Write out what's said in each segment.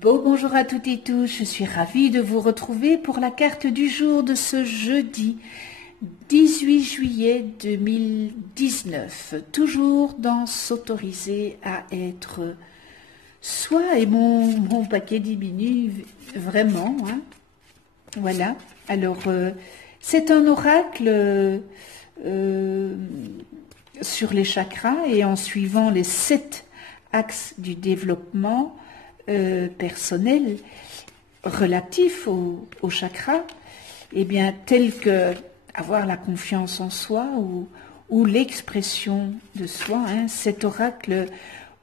Bonjour à toutes et tous, je suis ravie de vous retrouver pour la carte du jour de ce jeudi 18 juillet 2019, toujours dans s'autoriser à être soi, et mon paquet diminue vraiment, hein. Voilà, alors c'est un oracle sur les chakras et en suivant les 7 axes du développement personnel relatif au chakra, et bien tel que avoir la confiance en soi ou l'expression de soi, hein, cet oracle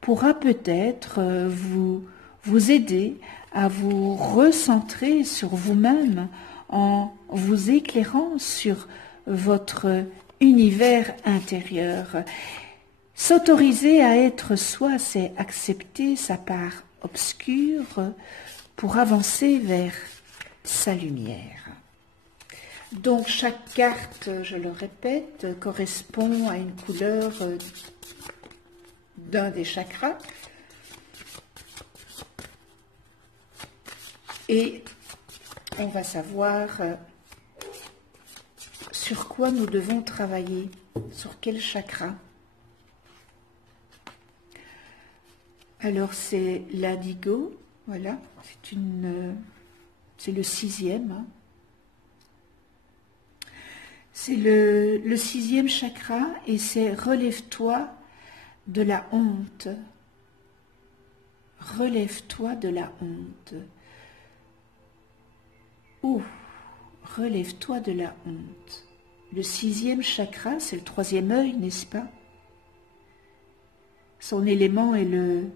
pourra peut-être vous aider à vous recentrer sur vous-même en vous éclairant sur votre univers intérieur. S'autoriser à être soi, c'est accepter sa part obscure pour avancer vers sa lumière. Donc chaque carte, je le répète, correspond à une couleur d'un des chakras. Et on va savoir sur quoi nous devons travailler, sur quel chakra. Alors c'est l'indigo, voilà, c'est le 6e. Hein. C'est le 6e chakra et c'est relève-toi de la honte. Relève-toi de la honte. Relève-toi de la honte. Le 6e chakra, c'est le 3e œil, n'est-ce pas? Son élément est le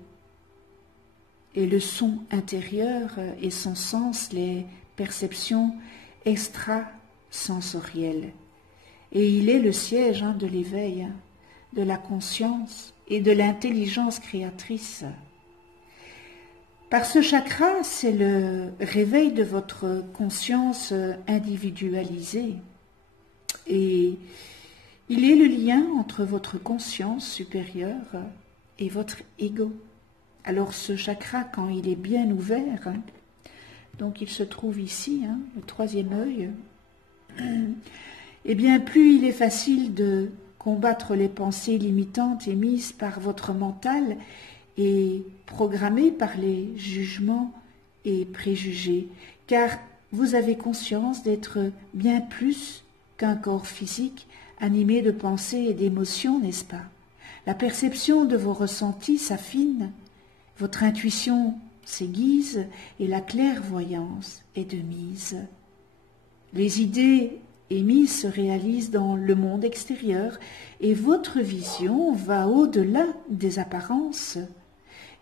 son intérieur et son sens, les perceptions extrasensorielles. Et il est le siège de l'éveil, de la conscience et de l'intelligence créatrice. Par ce chakra, c'est le réveil de votre conscience individualisée. Et il est le lien entre votre conscience supérieure et votre ego. Alors ce chakra, quand il est bien ouvert, donc il se trouve ici, le 3e œil, eh bien plus il est facile de combattre les pensées limitantes émises par votre mental et programmées par les jugements et préjugés, car vous avez conscience d'être bien plus qu'un corps physique animé de pensées et d'émotions, n'est-ce pas? La perception de vos ressentis s'affine, votre intuition s'aiguise et la clairvoyance est de mise. Les idées émises se réalisent dans le monde extérieur et votre vision va au-delà des apparences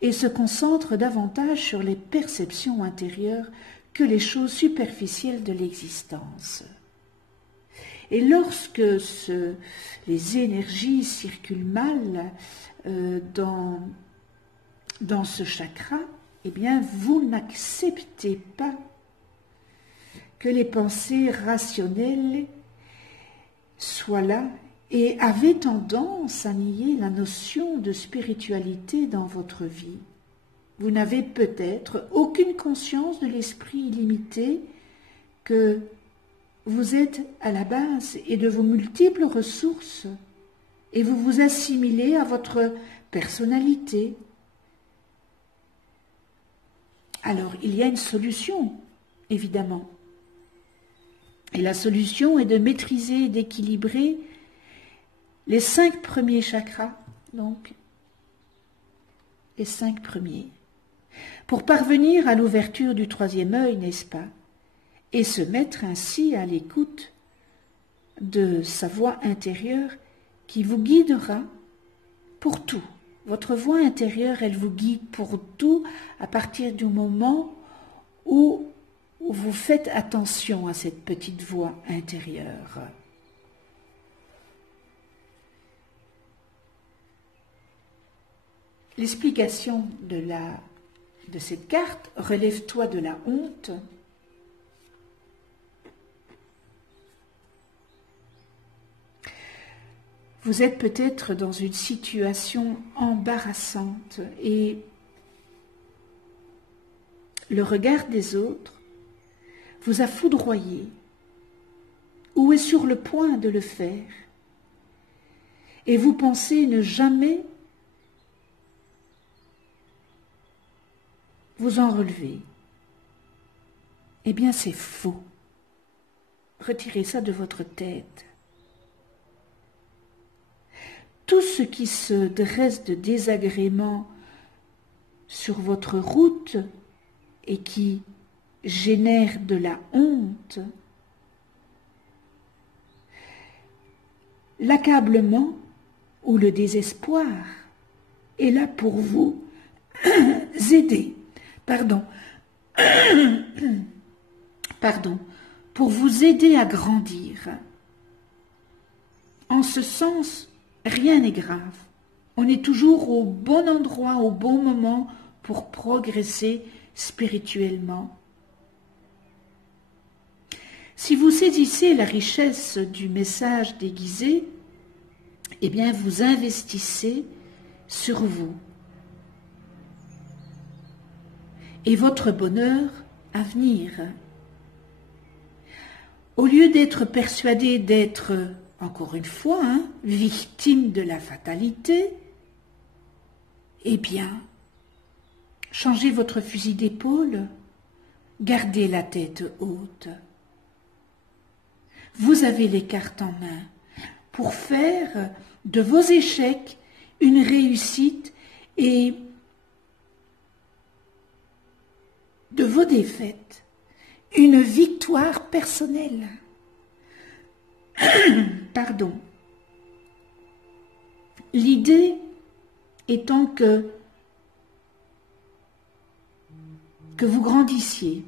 et se concentre davantage sur les perceptions intérieures que les choses superficielles de l'existence. Et lorsque les énergies circulent mal dans ce chakra, eh bien vous n'acceptez pas que les pensées rationnelles soient là et avez tendance à nier la notion de spiritualité dans votre vie. Vous n'avez peut-être aucune conscience de l'esprit illimité que vous êtes à la base et de vos multiples ressources, et vous vous assimilez à votre personnalité. Alors, il y a une solution, évidemment. Et la solution est de maîtriser et d'équilibrer les 5 premiers chakras, donc les 5 premiers, pour parvenir à l'ouverture du 3e œil, n'est-ce pas? Et se mettre ainsi à l'écoute de sa voix intérieure qui vous guidera pour tout. Votre voix intérieure, elle vous guide pour tout à partir du moment où vous faites attention à cette petite voix intérieure. L'explication de cette carte, relève-toi de la honte, vous êtes peut-être dans une situation embarrassante et le regard des autres vous a foudroyé ou est sur le point de le faire, et vous pensez ne jamais vous en relever, eh bien c'est faux. Retirez ça de votre tête. Tout ce qui se dresse de désagrément sur votre route et qui génère de la honte, l'accablement ou le désespoir est là pour vous aider, pour vous aider à grandir. En ce sens, rien n'est grave. On est toujours au bon endroit, au bon moment pour progresser spirituellement. Si vous saisissez la richesse du message déguisé, eh bien vous investissez sur vous et votre bonheur à venir. Au lieu d'être persuadé d'être, encore une fois, victime de la fatalité, eh bien, changez votre fusil d'épaule, gardez la tête haute. Vous avez les cartes en main pour faire de vos échecs une réussite et de vos défaites une victoire personnelle. Pardon. L'idée étant que vous grandissiez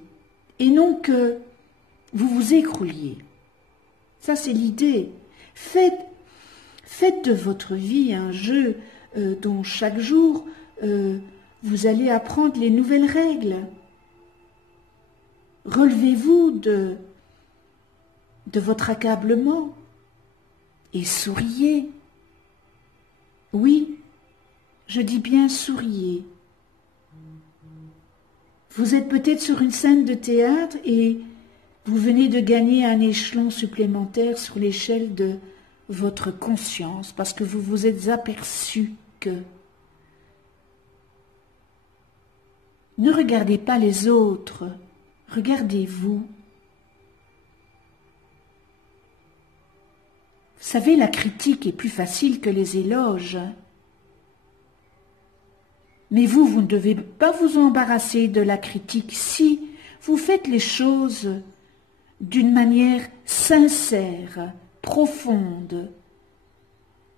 et non que vous vous écrouliez. Ça, c'est l'idée. Faites de votre vie un jeu dont chaque jour vous allez apprendre les nouvelles règles. Relevez-vous de votre accablement et souriez. Oui, je dis bien souriez. Vous êtes peut-être sur une scène de théâtre et vous venez de gagner un échelon supplémentaire sur l'échelle de votre conscience parce que vous vous êtes aperçu que... Ne regardez pas les autres, regardez-vous. Vous savez, la critique est plus facile que les éloges. Mais vous ne devez pas vous embarrasser de la critique si vous faites les choses d'une manière sincère, profonde.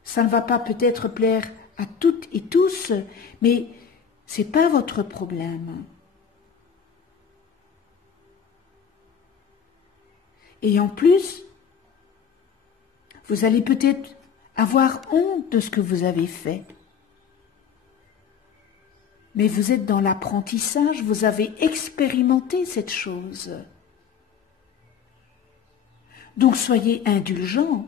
Ça ne va pas peut-être plaire à toutes et tous, mais ce n'est pas votre problème. Et en plus, vous allez peut-être avoir honte de ce que vous avez fait. Mais vous êtes dans l'apprentissage, vous avez expérimenté cette chose. Donc soyez indulgents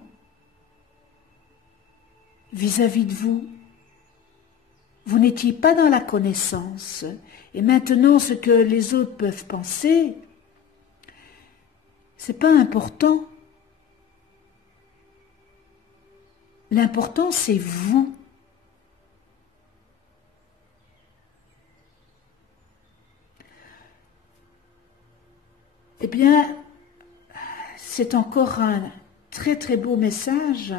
vis-à-vis de vous. Vous n'étiez pas dans la connaissance. Et maintenant, ce que les autres peuvent penser, c'est pas important. L'important, c'est vous. Eh bien, c'est encore un très très beau message.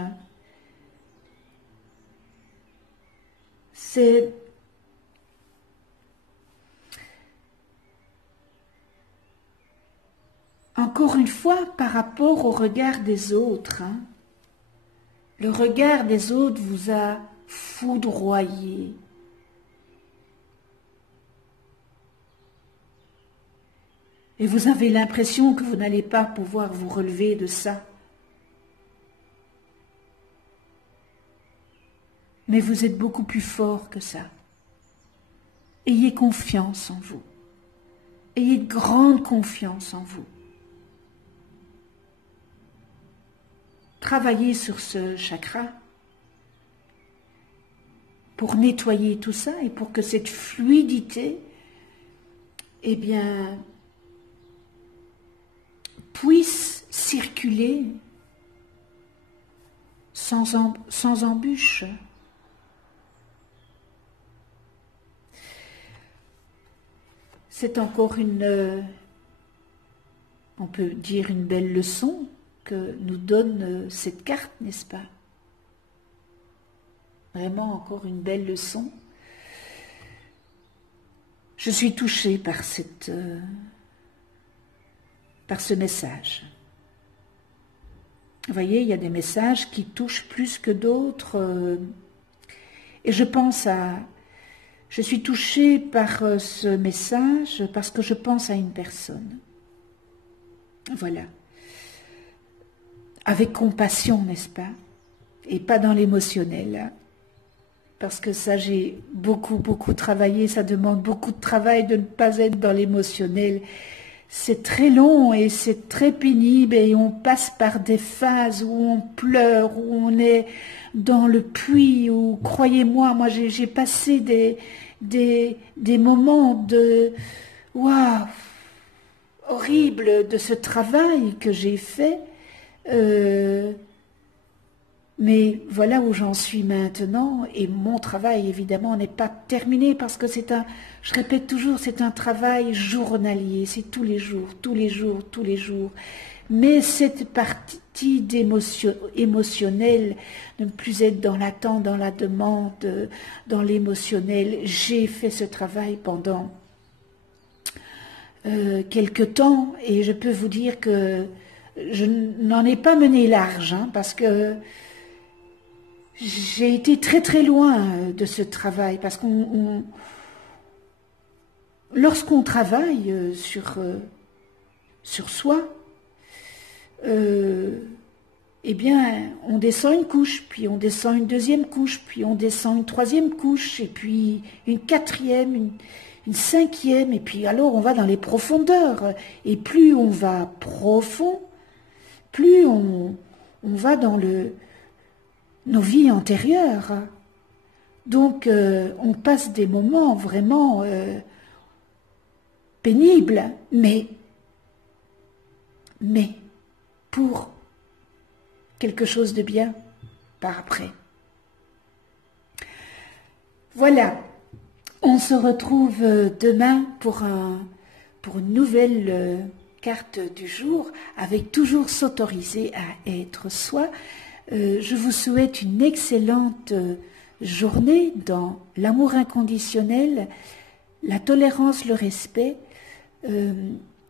C'est encore une fois par rapport au regard des autres. Le regard des autres vous a foudroyé. Et vous avez l'impression que vous n'allez pas pouvoir vous relever de ça. Mais vous êtes beaucoup plus fort que ça. Ayez confiance en vous. Ayez de grande confiance en vous. Travaillez sur ce chakra pour nettoyer tout ça et pour que cette fluidité eh bien, puisse circuler sans embûche. C'est encore on peut dire une belle leçon que nous donne cette carte, n'est-ce pas? Vraiment encore une belle leçon. Je suis touchée par ce message. Vous voyez, il y a des messages qui touchent plus que d'autres. Et je suis touchée par ce message parce que je pense à une personne. Voilà. Avec compassion, n'est-ce pas? Et pas dans l'émotionnel. Parce que ça, j'ai beaucoup travaillé. Ça demande beaucoup de travail de ne pas être dans l'émotionnel. C'est très long et c'est très pénible et on passe par des phases où on pleure, où on est dans le puits, où, croyez-moi, moi j'ai passé des moments de waouh, horrible de ce travail que j'ai fait, mais voilà où j'en suis maintenant, et mon travail évidemment n'est pas terminé parce que je répète toujours, c'est un travail journalier, c'est tous les jours, mais cette partie émotionnelle, de ne plus être dans l'attente, dans la demande, dans l'émotionnel, j'ai fait ce travail pendant quelque temps, et je peux vous dire que je n'en ai pas mené large, parce que j'ai été très loin de ce travail, parce lorsqu'on travaille sur soi, eh bien, on descend une couche, puis on descend une deuxième couche, puis on descend une troisième couche, et puis une quatrième, une cinquième, et puis alors on va dans les profondeurs. Et plus on va profond, plus on va dans nos vies antérieures. Donc on passe des moments vraiment pénibles, mais pour quelque chose de bien par après. Voilà, on se retrouve demain pour une nouvelle carte du jour, avec toujours s'autoriser à être soi. Je vous souhaite une excellente journée dans l'amour inconditionnel, la tolérance, le respect.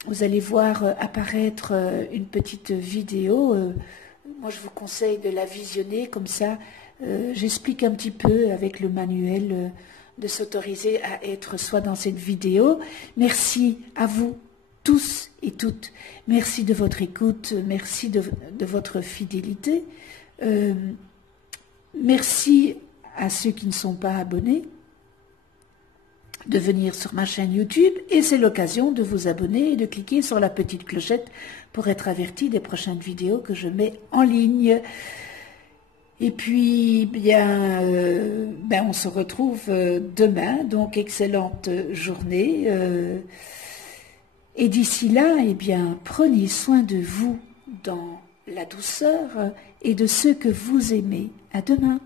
Vous allez voir apparaître une petite vidéo. Moi, je vous conseille de la visionner, comme ça, j'explique un petit peu avec le manuel de s'autoriser à être soi dans cette vidéo. Merci à vous tous et toutes. Merci de votre écoute, merci de votre fidélité. Merci à ceux qui ne sont pas abonnés de venir sur ma chaîne YouTube, et c'est l'occasion de vous abonner et de cliquer sur la petite clochette pour être averti des prochaines vidéos que je mets en ligne. Et puis, bien, on se retrouve demain, donc excellente journée. Et d'ici là, eh bien, prenez soin de vous dans la douceur et de ceux que vous aimez. À demain.